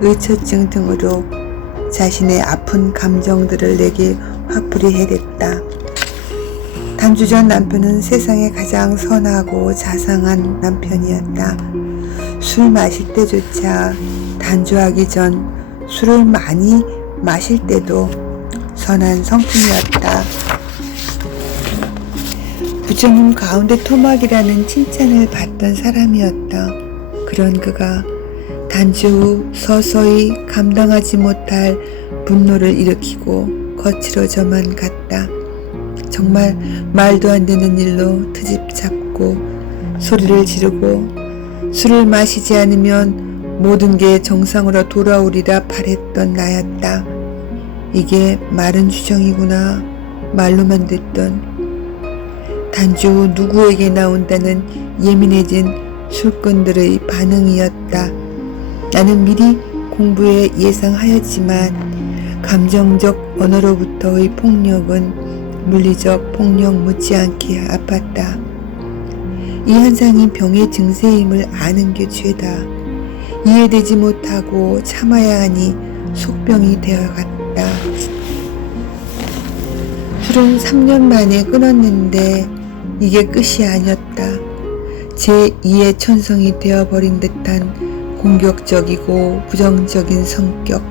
의처증 등으로 자신의 아픈 감정들을 내게 화풀이 해댔다. 단주 전 남편은 세상에 가장 선하고 자상한 남편이었다. 술 마실 때조차 단주하기 전 술을 많이 마실 때도 선한 성품이었다. 부처님 가운데 토막이라는 칭찬을 받던 사람이었다. 그런 그가 단주 후 서서히 감당하지 못할 분노를 일으키고 거칠어져만 갔다. 정말 말도 안 되는 일로 트집 잡고 소리를 지르고 술을 마시지 않으면 모든 게 정상으로 돌아오리라 바랬던 나였다. 이게 마른 주정이구나 말로만 듣던 단주 후 누구에게 나온다는 예민해진 술꾼들의 반응이었다. 나는 미리 공부에 예상하였지만 감정적 언어로부터의 폭력은 물리적 폭력 못지않게 아팠다. 이 현상이 병의 증세임을 아는 게 죄다. 이해되지 못하고 참아야 하니 속병이 되어갔다. 술은 3년 만에 끊었는데 이게 끝이 아니었다. 제2의 천성이 되어버린 듯한 공격적이고 부정적인 성격,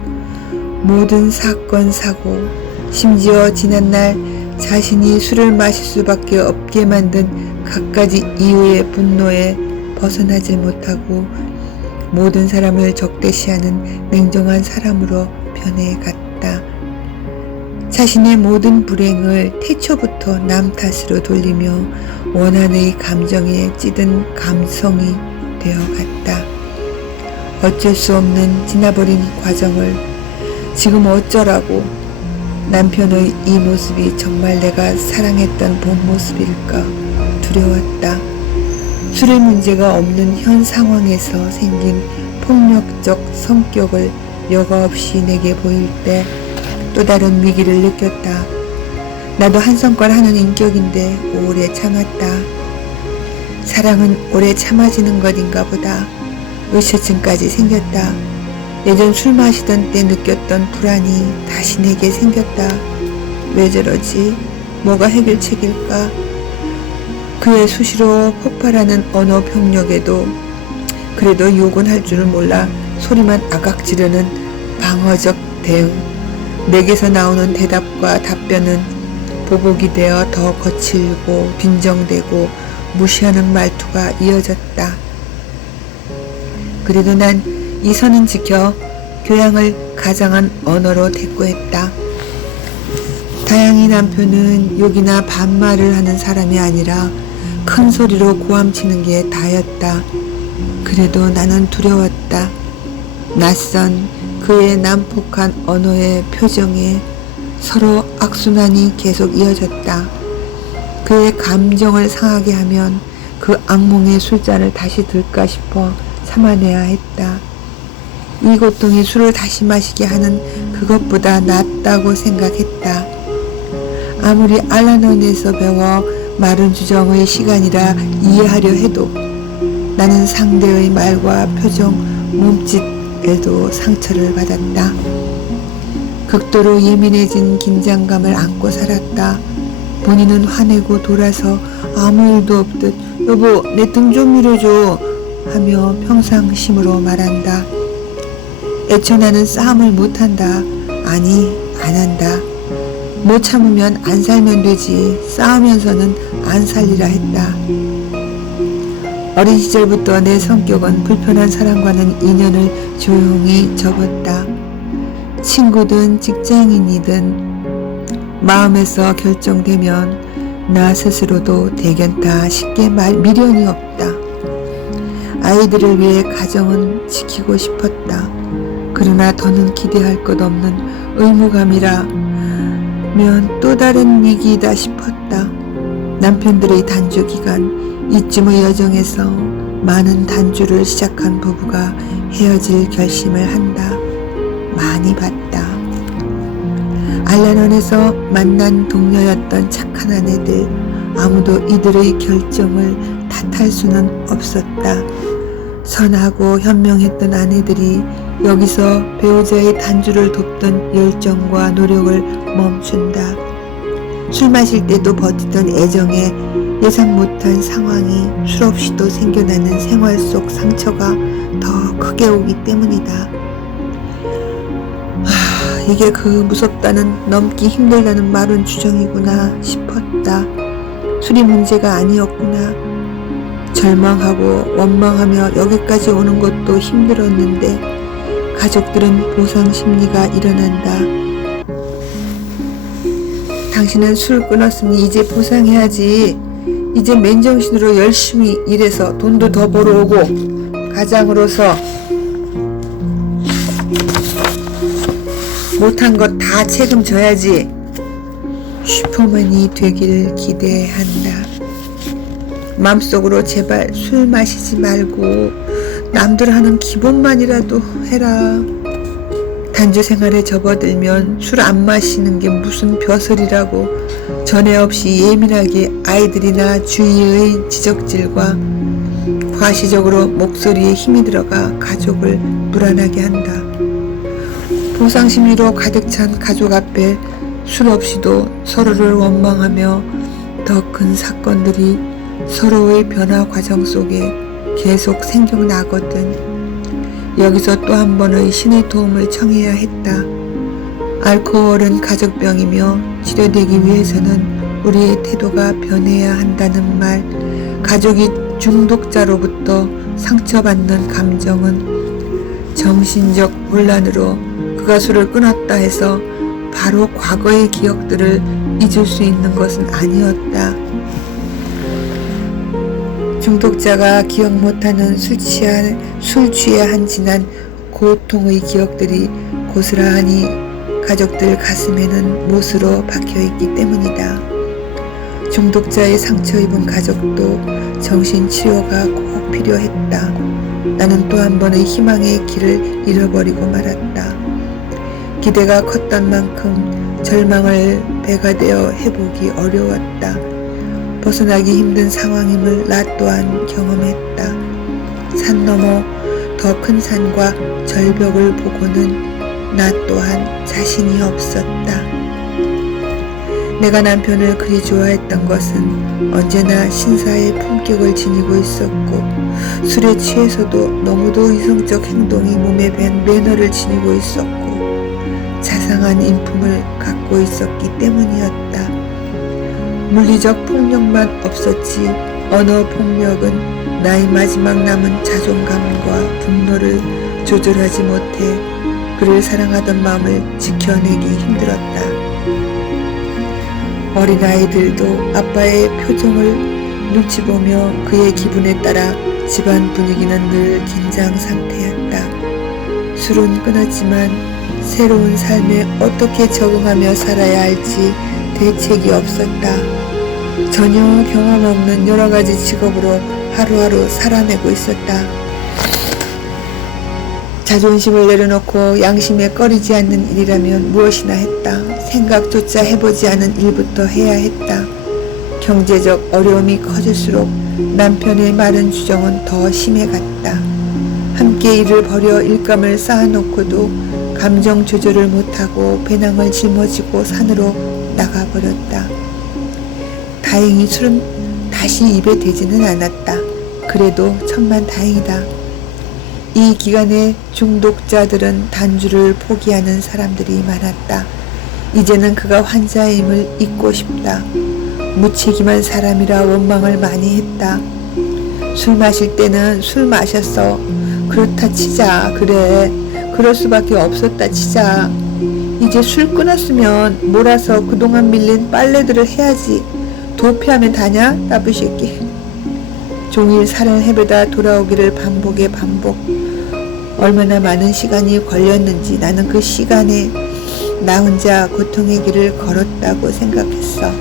모든 사건, 사고, 심지어 지난날 자신이 술을 마실 수밖에 없게 만든 갖가지 이유의 분노에 벗어나질 못하고 모든 사람을 적대시하는 냉정한 사람으로 변해갔다. 자신의 모든 불행을 태초부터 남 탓으로 돌리며 원한의 감정에 찌든 감성이 되어갔다. 어쩔 수 없는 지나버린 과정을 지금 어쩌라고. 남편의 이 모습이 정말 내가 사랑했던 본 모습일까 두려웠다. 술의 문제가 없는 현 상황에서 생긴 폭력적 성격을 여과 없이 내게 보일 때 또 다른 위기를 느꼈다. 나도 한성깔 하는 인격인데 오래 참았다. 사랑은 오래 참아지는 것인가 보다. 의처증까지 생겼다. 예전 술 마시던 때 느꼈던 불안이 다시 내게 생겼다. 왜 저러지? 뭐가 해결책일까? 그의 수시로 폭발하는 언어 병력에도 그래도 욕은 할 줄은 몰라 소리만 아각 지르는 방어적 대응. 내게서 나오는 대답과 답변은 보복이 되어 더 거칠고 빈정되고 무시하는 말투가 이어졌다. 그래도 난 이 선은 지켜 교양을 가장한 언어로 대꾸했다. 다행히 남편은 욕이나 반말을 하는 사람이 아니라 큰 소리로 고함치는 게 다였다. 그래도 나는 두려웠다. 낯선 그의 난폭한 언어의 표정에 서로 악순환이 계속 이어졌다. 그의 감정을 상하게 하면 그 악몽의 술잔을 다시 들까 싶어 참아내야 했다. 이 고통이 술을 다시 마시게 하는 그것보다 낫다고 생각했다. 아무리 알라논에서 배워 마른 주정의 시간이라 이해하려 해도 나는 상대의 말과 표정, 몸짓에도 상처를 받았다. 극도로 예민해진 긴장감을 안고 살았다. 본인은 화내고 돌아서 아무 일도 없듯 여보 내 등 좀 밀어줘 하며 평상심으로 말한다. 애초 나는 싸움을 못한다. 아니 안 한다. 못 참으면 안 살면 되지. 싸우면서는 안 살리라 했다. 어린 시절부터 내 성격은 불편한 사람과는 인연을 조용히 접었다. 친구든 직장인이든 마음에서 결정되면 나 스스로도 대견타 쉽게 미련이 없다. 아이들을 위해 가정은 지키고 싶었다. 그러나 더는 기대할 것 없는 의무감이라면 또 다른 위기이다 싶었다. 남편들의 단주 기간, 이쯤의 여정에서 많은 단주를 시작한 부부가 헤어질 결심을 한다. 많이 봤다. 알라논에서 만난 동료였던 착한 아내들, 아무도 이들의 결정을 탓할 수는 없었다. 선하고 현명했던 아내들이 여기서 배우자의 단주를 돕던 열정과 노력을 멈춘다. 술 마실 때도 버티던 애정에 예상 못한 상황이 수없이도 생겨나는 생활 속 상처가 더 크게 오기 때문이다. 이게 그 무섭다는, 넘기 힘들다는 말은 주정이구나 싶었다. 술이 문제가 아니었구나. 절망하고 원망하며 여기까지 오는 것도 힘들었는데 가족들은 보상 심리가 일어난다. 당신은 술 끊었으니 이제 보상해야지. 이제 맨정신으로 열심히 일해서 돈도 더 벌어오고 가장으로서 못한 것 다 책임져야지. 슈퍼맨이 되기를 기대한다. 마음속으로 제발 술 마시지 말고 남들 하는 기본만이라도 해라. 단주 생활에 접어들면 술 안 마시는 게 무슨 벼슬이라고 전에 없이 예민하게 아이들이나 주위의 지적질과 과시적으로 목소리에 힘이 들어가 가족을 불안하게 한다. 보상심리로 가득 찬 가족 앞에 술 없이도 서로를 원망하며 더 큰 사건들이 서로의 변화 과정 속에 계속 생겨나거든. 여기서 또 한 번의 신의 도움을 청해야 했다. 알코올은 가족병이며 치료되기 위해서는 우리의 태도가 변해야 한다는 말. 가족이 중독자로부터 상처받는 감정은 정신적 혼란으로 그가 술을 끊었다 해서 바로 과거의 기억들을 잊을 수 있는 것은 아니었다. 중독자가 기억 못하는 술 취해 한 지난 고통의 기억들이 고스란히 가족들 가슴에는 못으로 박혀있기 때문이다. 중독자의 상처 입은 가족도 정신치료가 꼭 필요했다. 나는 또 한 번의 희망의 길을 잃어버리고 말았다. 기대가 컸던 만큼 절망을 배가 되어 해보기 어려웠다. 벗어나기 힘든 상황임을 나 또한 경험했다. 산 너머 더 큰 산과 절벽을 보고는 나 또한 자신이 없었다. 내가 남편을 그리 좋아했던 것은 언제나 신사의 품격을 지니고 있었고 술에 취해서도 너무도 이성적 행동이 몸에 밴 매너를 지니고 있었고 자상한 인품을 갖고 있었기 때문이었다. 물리적 폭력만 없었지 언어 폭력은 나의 마지막 남은 자존감과 분노를 조절하지 못해 그를 사랑하던 마음을 지켜내기 힘들었다. 어린아이들도 아빠의 표정을 눈치 보며 그의 기분에 따라 집안 분위기는 늘 긴장 상태였다. 술은 끊었지만 새로운 삶에 어떻게 적응하며 살아야 할지 대책이 없었다. 전혀 경험 없는 여러 가지 직업으로 하루하루 살아내고 있었다. 자존심을 내려놓고 양심에 꺼리지 않는 일이라면 무엇이나 했다. 생각조차 해보지 않은 일부터 해야 했다. 경제적 어려움이 커질수록 남편의 마른 주정은 더 심해갔다. 함께 일을 벌여 일감을 쌓아놓고도 감정 조절을 못하고 배낭을 짊어지고 산으로 나가버렸다. 다행히 술은 다시 입에 대지는 않았다. 그래도 천만다행이다. 이 기간에 중독자들은 단주를 포기하는 사람들이 많았다. 이제는 그가 환자임을 잊고 싶다. 무책임한 사람이라 원망을 많이 했다. 술 마실 때는 술 마셨어. 그렇다 치자. 그래. 그럴 수밖에 없었다 치자. 이제 술 끊었으면 몰아서 그동안 밀린 빨래들을 해야지. 도피하면 다냐? 나쁜 새끼. 종일 산을 헤매다 돌아오기를 반복에 반복. 얼마나 많은 시간이 걸렸는지 나는 그 시간에 나 혼자 고통의 길을 걸었다고 생각했어.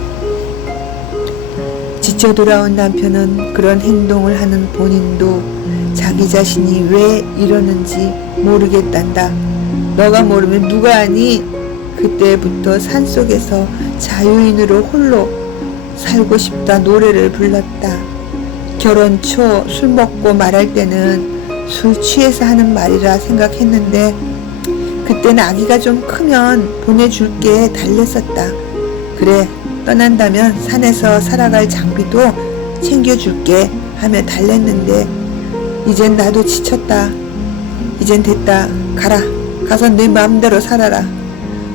지쳐 돌아온 남편은 그런 행동을 하는 본인도 자기 자신이 왜 이러는지 모르겠단다. 너가 모르면 누가 아니? 그때부터 산속에서 자유인으로 홀로 살고 싶다 노래를 불렀다. 결혼 초 술 먹고 말할 때는 술 취해서 하는 말이라 생각했는데 그때는 아기가 좀 크면 보내줄게 달랬었다. 그래, 떠난다면 산에서 살아갈 장비도 챙겨줄게 하며 달랬는데 이젠 나도 지쳤다. 이젠 됐다. 가라. 가서 네 마음대로 살아라.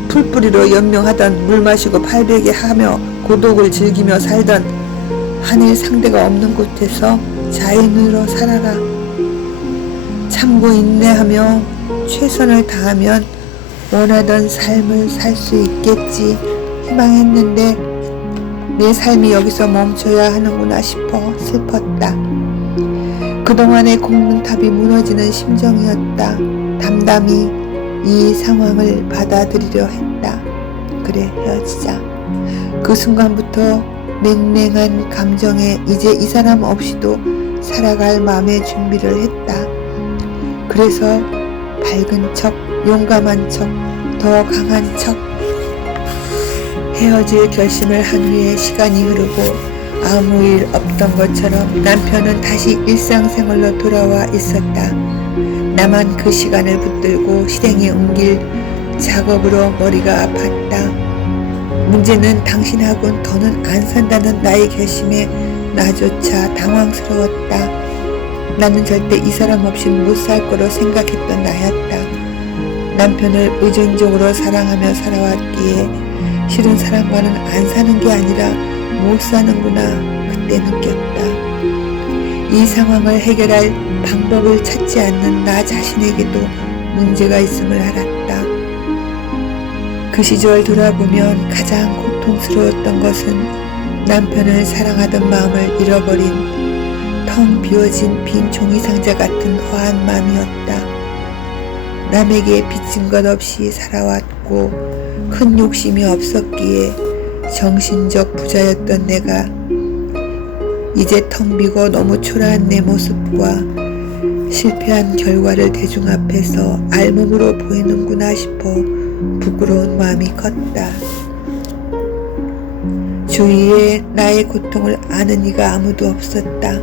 풀뿌리로 연명하던 물 마시고 팔베개 하며 고독을 즐기며 살던 한일 상대가 없는 곳에서 자연으로 살아라. 참고 인내하며 최선을 다하면 원하던 삶을 살 수 있겠지 희망했는데 내 삶이 여기서 멈춰야 하는구나 싶어 슬펐다. 그동안의 공문탑이 무너지는 심정이었다. 담담히 이 상황을 받아들이려 했다. 그래, 헤어지자. 그 순간부터 냉랭한 감정에 이제 이 사람 없이도 살아갈 마음의 준비를 했다. 그래서 밝은 척, 용감한 척, 더 강한 척. 헤어질 결심을 한 후에 시간이 흐르고 아무 일 없던 것처럼 남편은 다시 일상생활로 돌아와 있었다. 나만 그 시간을 붙들고 실행에 옮길 작업으로 머리가 아팠다. 문제는 당신하고는 더는 안 산다는 나의 결심에 나조차 당황스러웠다. 나는 절대 이 사람 없이 못 살 거로 생각했던 나였다. 남편을 의존적으로 사랑하며 살아왔기에 싫은 사람과는 안 사는 게 아니라 못 사는구나 그때 느꼈다. 이 상황을 해결할 방법을 찾지 않는 나 자신에게도 문제가 있음을 알았다. 그 시절 돌아보면 가장 고통스러웠던 것은 남편을 사랑하던 마음을 잃어버린 텅 비워진 빈 종이상자 같은 허한 마음이었다. 남에게 빚진 것 없이 살아왔고 큰 욕심이 없었기에 정신적 부자였던 내가 이제 텅 비고 너무 초라한 내 모습과 실패한 결과를 대중 앞에서 알몸으로 보이는구나 싶어 부끄러운 마음이 컸다. 주위에 나의 고통을 아는 이가 아무도 없었다.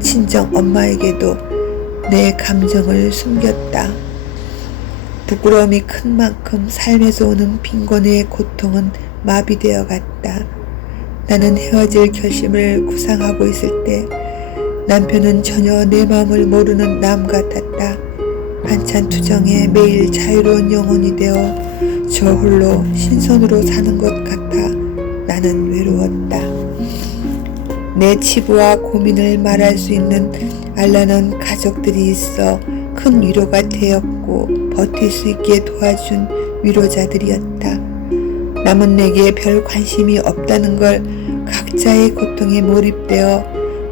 친정 엄마에게도 내 감정을 숨겼다. 부끄러움이 큰 만큼 삶에서 오는 빈곤의 고통은 마비되어 갔다. 나는 헤어질 결심을 구상하고 있을 때 남편은 전혀 내 마음을 모르는 남 같았다. 반찬 투정에 매일 자유로운 영혼이 되어 저 홀로 신선으로 사는 것 같아 나는 외로웠다. 내 치부와 고민을 말할 수 있는 알라는 가족들이 있어 큰 위로가 되었고 버틸 수 있게 도와준 위로자들이었다. 남은 내게 별 관심이 없다는 걸 각자의 고통에 몰입되어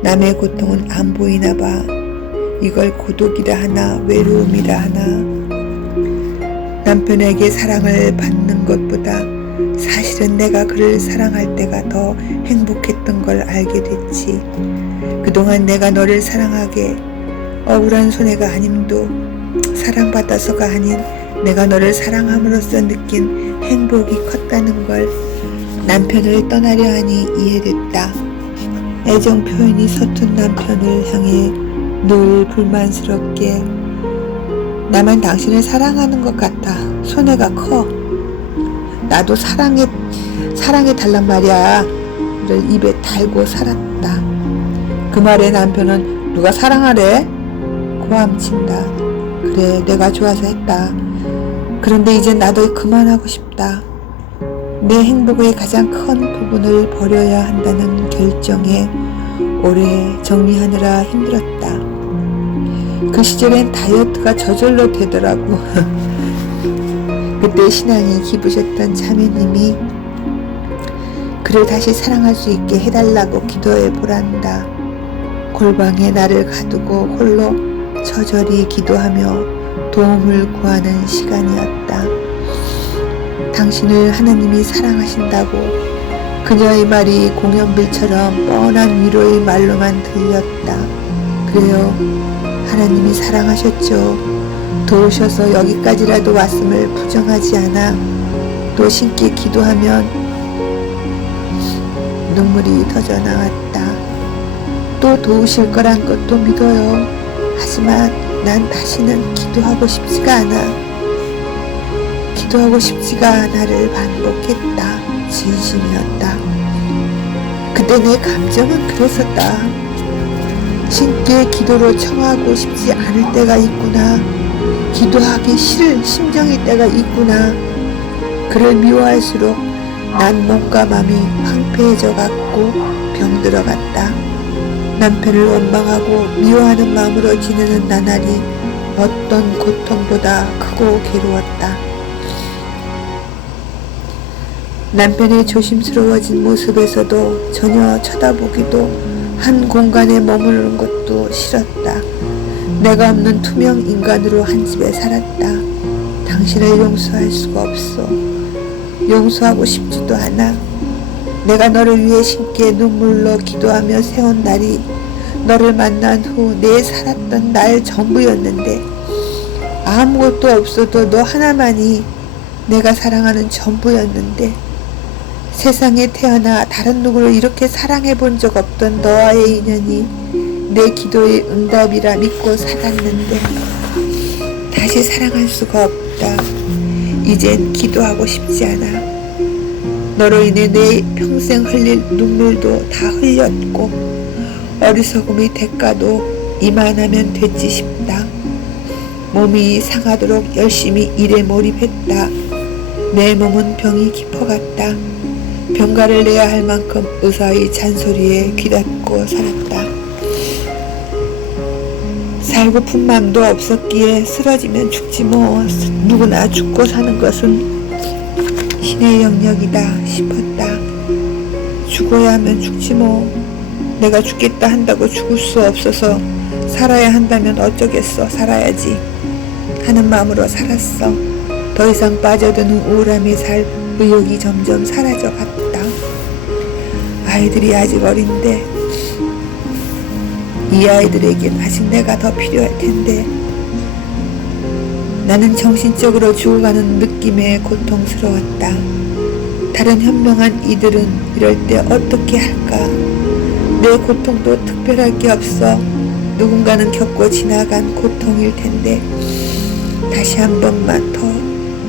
남의 고통은 안 보이나 봐. 이걸 고독이라 하나 외로움이라 하나. 남편에게 사랑을 받는 것보다 사실은 내가 그를 사랑할 때가 더 행복했던 걸 알게 됐지. 그동안 내가 너를 사랑하게 억울한 손해가 아님도 사랑받아서가 아닌 내가 너를 사랑함으로써 느낀 행복이 컸다는 걸 남편을 떠나려 하니 이해됐다. 애정 표현이 서툰 남편을 향해 늘 불만스럽게 나만 당신을 사랑하는 것 같아. 손해가 커. 나도 사랑해 달란 말이야. 를 입에 달고 살았다. 그 말에 남편은 누가 사랑하래? 고함친다. 그래, 내가 좋아서 했다. 그런데 이제 나도 그만하고 싶다. 내 행복의 가장 큰 부분을 버려야 한다는 결정에 오래 정리하느라 힘들었다. 그 시절엔 다이어트가 저절로 되더라고. 그때 신앙이 깊으셨던 자매님이 그를 다시 사랑할 수 있게 해달라고 기도해 보란다. 골방에 나를 가두고 홀로 처절히 기도하며 도움을 구하는 시간이었다. 당신을 하나님이 사랑하신다고 그녀의 말이 공연빌처럼 뻔한 위로의 말로만 들렸다. 그래요, 하나님이 사랑하셨죠. 도우셔서 여기까지라도 왔음을 부정하지 않아 또 신께 기도하면 눈물이 터져 나왔다. 또 도우실 거란 것도 믿어요. 하지만 난 다시는 기도하고 싶지가 않아. 기도하고 싶지가 않아를 반복했다. 진심이었다. 그때 내 감정은 그랬었다. 신께 기도로 청하고 싶지 않을 때가 있구나. 기도하기 싫을 심정일 때가 있구나. 그를 미워할수록 난 몸과 마음이 황폐해져 갔고 병들어 갔다. 남편을 원망하고 미워하는 마음으로 지내는 나날이 어떤 고통보다 크고 괴로웠다. 남편의 조심스러워진 모습에서도 전혀 쳐다보기도 한 공간에 머무르는 것도 싫었다. 내가 없는 투명 인간으로 한 집에 살았다. 당신을 용서할 수가 없어. 용서하고 싶지도 않아. 내가 너를 위해 신께 눈물로 기도하며 세운 날이 너를 만난 후 내 살았던 날 전부였는데 아무것도 없어도 너 하나만이 내가 사랑하는 전부였는데 세상에 태어나 다른 누구를 이렇게 사랑해 본 적 없던 너와의 인연이 내 기도의 응답이라 믿고 살았는데 다시 사랑할 수가 없다. 이젠 기도하고 싶지 않아. 너로 인해 내 평생 흘릴 눈물도 다 흘렸고 어리석음의 대가도 이만하면 됐지 싶다. 몸이 상하도록 열심히 일에 몰입했다. 내 몸은 병이 깊어갔다. 병가를 내야 할 만큼 의사의 잔소리에 귀닫고 살았다. 살고픈 마음도 없었기에 쓰러지면 죽지 뭐. 누구나 죽고 사는 것은 신의 영역이다 싶었다. 죽어야 하면 죽지 뭐. 내가 죽겠다 한다고 죽을 수 없어서 살아야 한다면 어쩌겠어. 살아야지 하는 마음으로 살았어. 더 이상 빠져드는 우울함에 살 의욕이 점점 사라져 갔다. 아이들이 아직 어린데 이 아이들에겐 아직 내가 더 필요할 텐데 나는 정신적으로 죽어가는 느낌에 고통스러웠다. 다른 현명한 이들은 이럴 때 어떻게 할까? 내 고통도 특별할 게 없어. 누군가는 겪고 지나간 고통일 텐데 다시 한 번만 더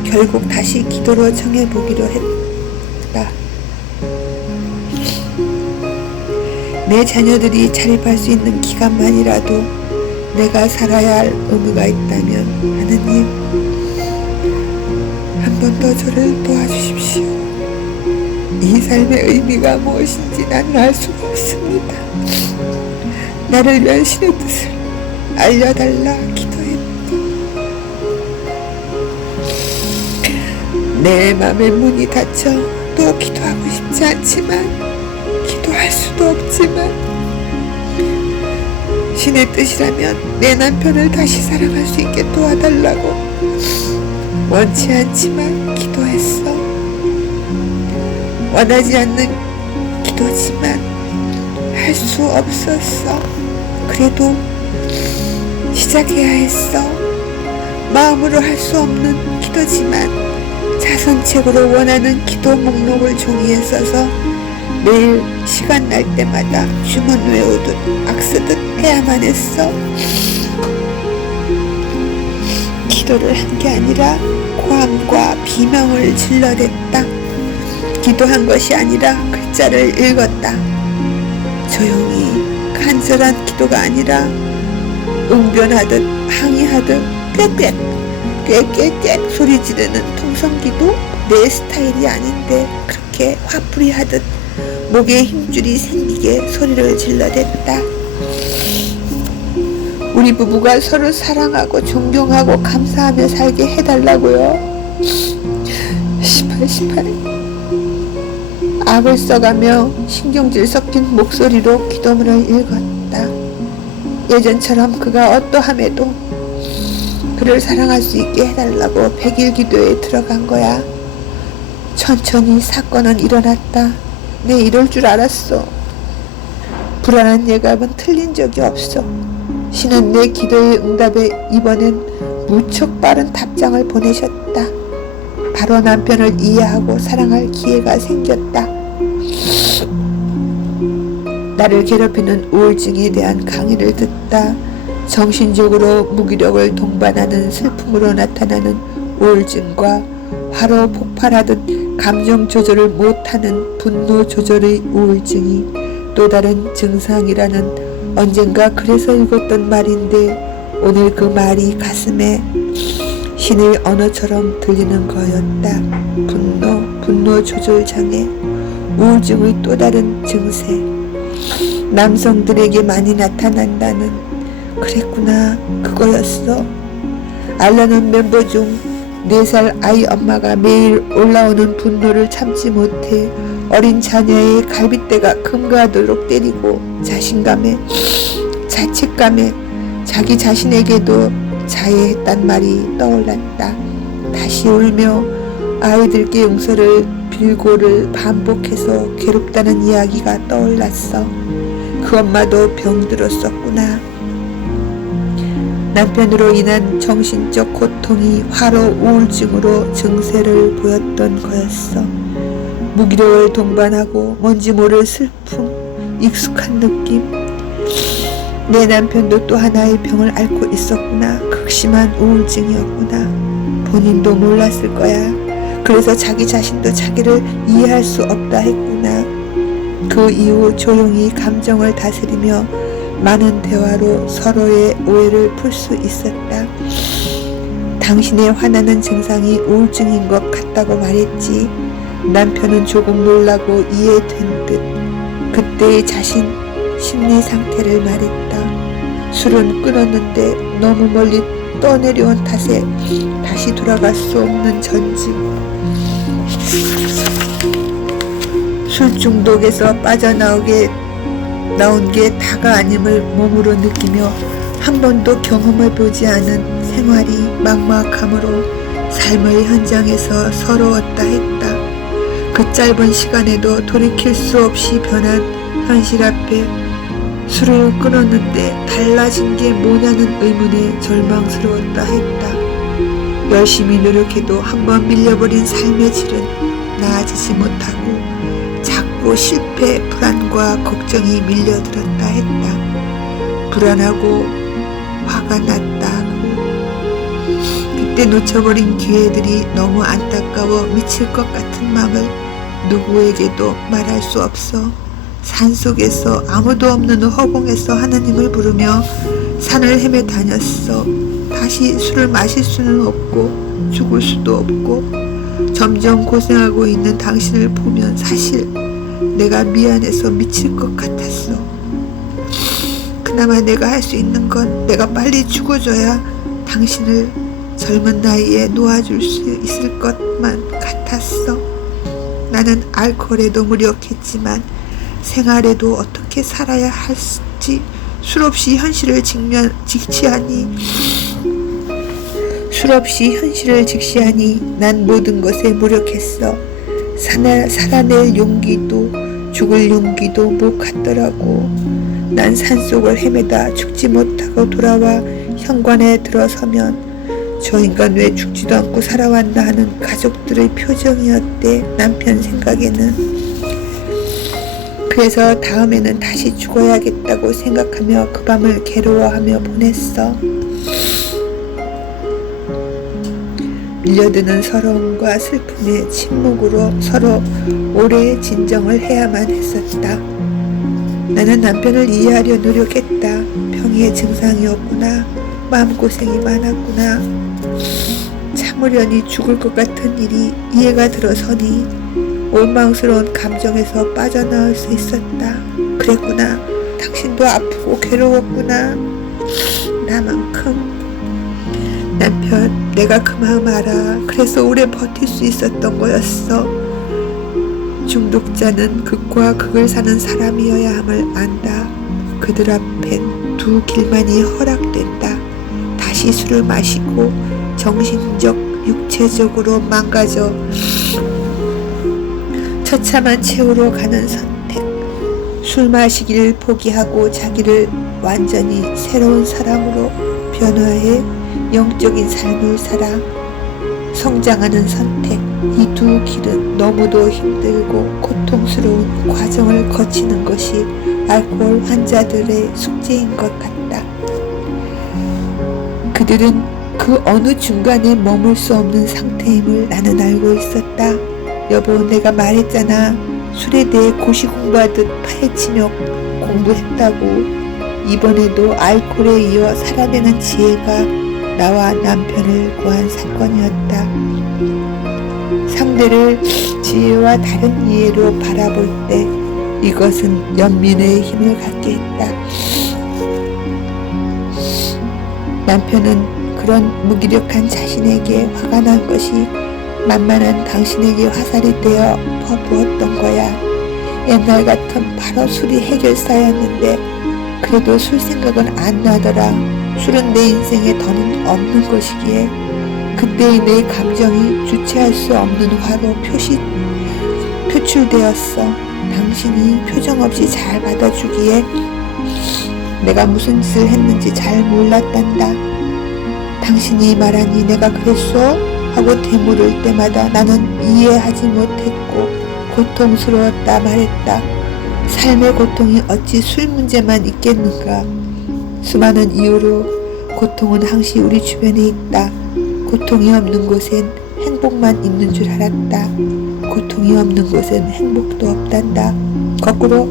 결국 다시 기도로 청해보기로 했다. 내 자녀들이 자립할 수 있는 기간만이라도 내가 살아야 할 의무가 있다면 하느님 한 번 더 저를 도와주십시오. 이 삶의 의미가 무엇인지 나는 알 수가 없습니다. 나를 위한 신의 뜻을 알려달라 기도했다. 내 맘의 문이 닫혀 또 기도하고 싶지 않지만 기도할 수도 없지만 신의 뜻이라면 내 남편을 다시 사랑할 수 있게 도와달라고 원치 않지만 기도했어. 원하지 않는 기도지만 할 수 없었어. 그래도 시작해야 했어. 마음으로 할 수 없는 기도지만 자선책으로 원하는 기도 목록을 종이에 써서 매일 시간 날 때마다 주문 외우듯 악쓰듯 해야만 했어. 기도를 한 게 아니라 고함과 비명을 질러댔다. 기도한 것이 아니라 글자를 읽었다. 조용히 간절한 기도가 아니라 응변하듯 항의하듯 꽥꽥 소리 지르는 통성기도 내 스타일이 아닌데 그렇게 화풀이 하듯 목에 힘줄이 생기게 소리를 질러댔다. 우리 부부가 서로 사랑하고 존경하고 감사하며 살게 해달라고요. 시팔 악을 써가며 신경질 섞인 목소리로 기도문을 읽었다. 예전처럼 그가 어떠함에도 그를 사랑할 수 있게 해달라고 100일 기도에 들어간 거야. 천천히 사건은 일어났다. 내 이럴 줄 알았어. 불안한 예감은 틀린 적이 없어. 신은 내 기도의 응답에 이번엔 무척 빠른 답장을 보내셨다. 바로 남편을 이해하고 사랑할 기회가 생겼다. 나를 괴롭히는 우울증에 대한 강의를 듣다 정신적으로 무기력을 동반하는 슬픔으로 나타나는 우울증과 화로 폭발하듯 감정 조절을 못하는 분노 조절의 우울증이 또 다른 증상이라는 언젠가 그래서 읽었던 말인데 오늘 그 말이 가슴에 신의 언어처럼 들리는 거였다. 분노 조절 장애, 우울증의 또 다른 증세. 남성들에게 많이 나타난다는, 그랬구나, 그거였어. 알라는 멤버 중 4살 아이 엄마가 매일 올라오는 분노를 참지 못해 어린 자녀의 갈빗대가 금가도록 때리고 자신감에, 자책감에 자기 자신에게도 자해했단 말이 떠올랐다. 다시 울며 아이들께 용서를 빌고를 반복해서 괴롭다는 이야기가 떠올랐어. 그 엄마도 병들었었구나. 남편으로 인한 정신적 고통이 화로 우울증으로 증세를 보였던 거였어. 무기력을 동반하고 뭔지 모를 슬픔, 익숙한 느낌. 내 남편도 또 하나의 병을 앓고 있었구나. 극심한 우울증이었구나. 본인도 몰랐을 거야. 그래서 자기 자신도 자기를 이해할 수 없다 했구나. 그 이후 조용히 감정을 다스리며 많은 대화로 서로의 오해를 풀 수 있었다. 당신의 화나는 증상이 우울증인 것 같다고 말했지. 남편은 조금 놀라고 이해된 듯 그때의 자신 심리 상태를 말했다. 술은 끊었는데 너무 멀리 떠내려온 탓에 다시 돌아갈 수 없는 전직. 술 중독에서 나온 게 다가 아님을 몸으로 느끼며 한 번도 경험해보지 않은 생활이 막막함으로 삶의 현장에서 서러웠다 했다. 그 짧은 시간에도 돌이킬 수 없이 변한 현실 앞에 술을 끊었는데 달라진 게 뭐냐는 의문에 절망스러웠다 했다. 열심히 노력해도 한번 밀려버린 삶의 질은 나아지지 못하고 자꾸 실패, 불안과 걱정이 밀려들었다 했다. 불안하고 화가 났다고. 그때 놓쳐버린 기회들이 너무 안타까워 미칠 것 같은 마음을 누구에게도 말할 수 없어 산속에서 아무도 없는 허공에서 하나님을 부르며 산을 헤매 다녔어. 다시 술을 마실 수는 없고 죽을 수도 없고 점점 고생하고 있는 당신을 보면 사실 내가 미안해서 미칠 것 같았어. 그나마 내가 할 수 있는 건 내가 빨리 죽어줘야 당신을 젊은 나이에 놓아줄 수 있을 것만 같았어. 나는 알코올에도 무력했지만 생활에도 어떻게 살아야 할지 수없이 현실을 직시하니 난 모든 것에 무력했어. 살아낼 용기도 죽을 용기도 못 갖더라고. 난 산속을 헤매다 죽지 못하고 돌아와 현관에 들어서면 저 인간 왜 죽지도 않고 살아왔나 하는 가족들의 표정이었대. 남편 생각에는. 그래서 다음에는 다시 죽어야겠다고 생각하며 그 밤을 괴로워하며 보냈어. 밀려드는 서러움과 슬픔의 침묵으로 서로 오래 진정을 해야만 했었다. 나는 남편을 이해하려 노력했다. 병의 증상이었구나. 마음고생이 많았구나. 참으려니 죽을 것 같은 일이 이해가 들어서니 원망스러운 감정에서 빠져나올 수 있었다. 그랬구나. 당신도 아프고 괴로웠구나. 나만큼. 남편, 내가 그 마음 알아. 그래서 오래 버틸 수 있었던 거였어. 중독자는 극과 극을 사는 사람이어야 함을 안다. 그들 앞엔 두 길만이 허락된다. 다시 술을 마시고 정신적, 육체적으로 망가져 처참한 최후로 가는 선택. 술 마시기를 포기하고 자기를 완전히 새로운 사람으로 변화해 영적인 삶을 살아 성장하는 선택. 이 두 길은 너무도 힘들고 고통스러운 과정을 거치는 것이 알코올 환자들의 숙제인 것 같다. 그들은 그 어느 중간에 머물 수 없는 상태임을 나는 알고 있었다. 여보, 내가 말했잖아. 술에 대해 고시 공부하듯 파헤치며 공부했다고. 이번에도 알코올에 이어 살아내는 지혜가 나와 남편을 구한 사건이었다. 상대를 지혜와 다른 이해로 바라볼 때 이것은 연민의 힘을 갖게 했다. 남편은 그런 무기력한 자신에게 화가 난 것이 만만한 당신에게 화살이 되어 퍼부었던 거야. 옛날 같은 바로 술이 해결사였는데 그래도 술 생각은 안 나더라. 술은 내 인생에 더는 없는 것이기에 그때의 내 감정이 주체할 수 없는 화로 표출되었어. 당신이 표정 없이 잘 받아주기에 내가 무슨 짓을 했는지 잘 몰랐단다. 당신이 말하니 내가 그랬소? 하고 되물을 때마다 나는 이해하지 못했고 고통스러웠다 말했다. 삶의 고통이 어찌 술 문제만 있겠는가. 수많은 이유로 고통은 항시 우리 주변에 있다. 고통이 없는 곳엔 행복만 있는 줄 알았다. 고통이 없는 곳엔 행복도 없단다. 거꾸로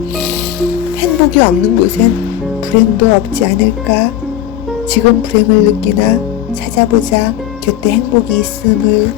행복이 없는 곳엔 불행도 없지 않을까. 지금 불행을 느끼나 찾아보자. 곁에 행복이 있음을.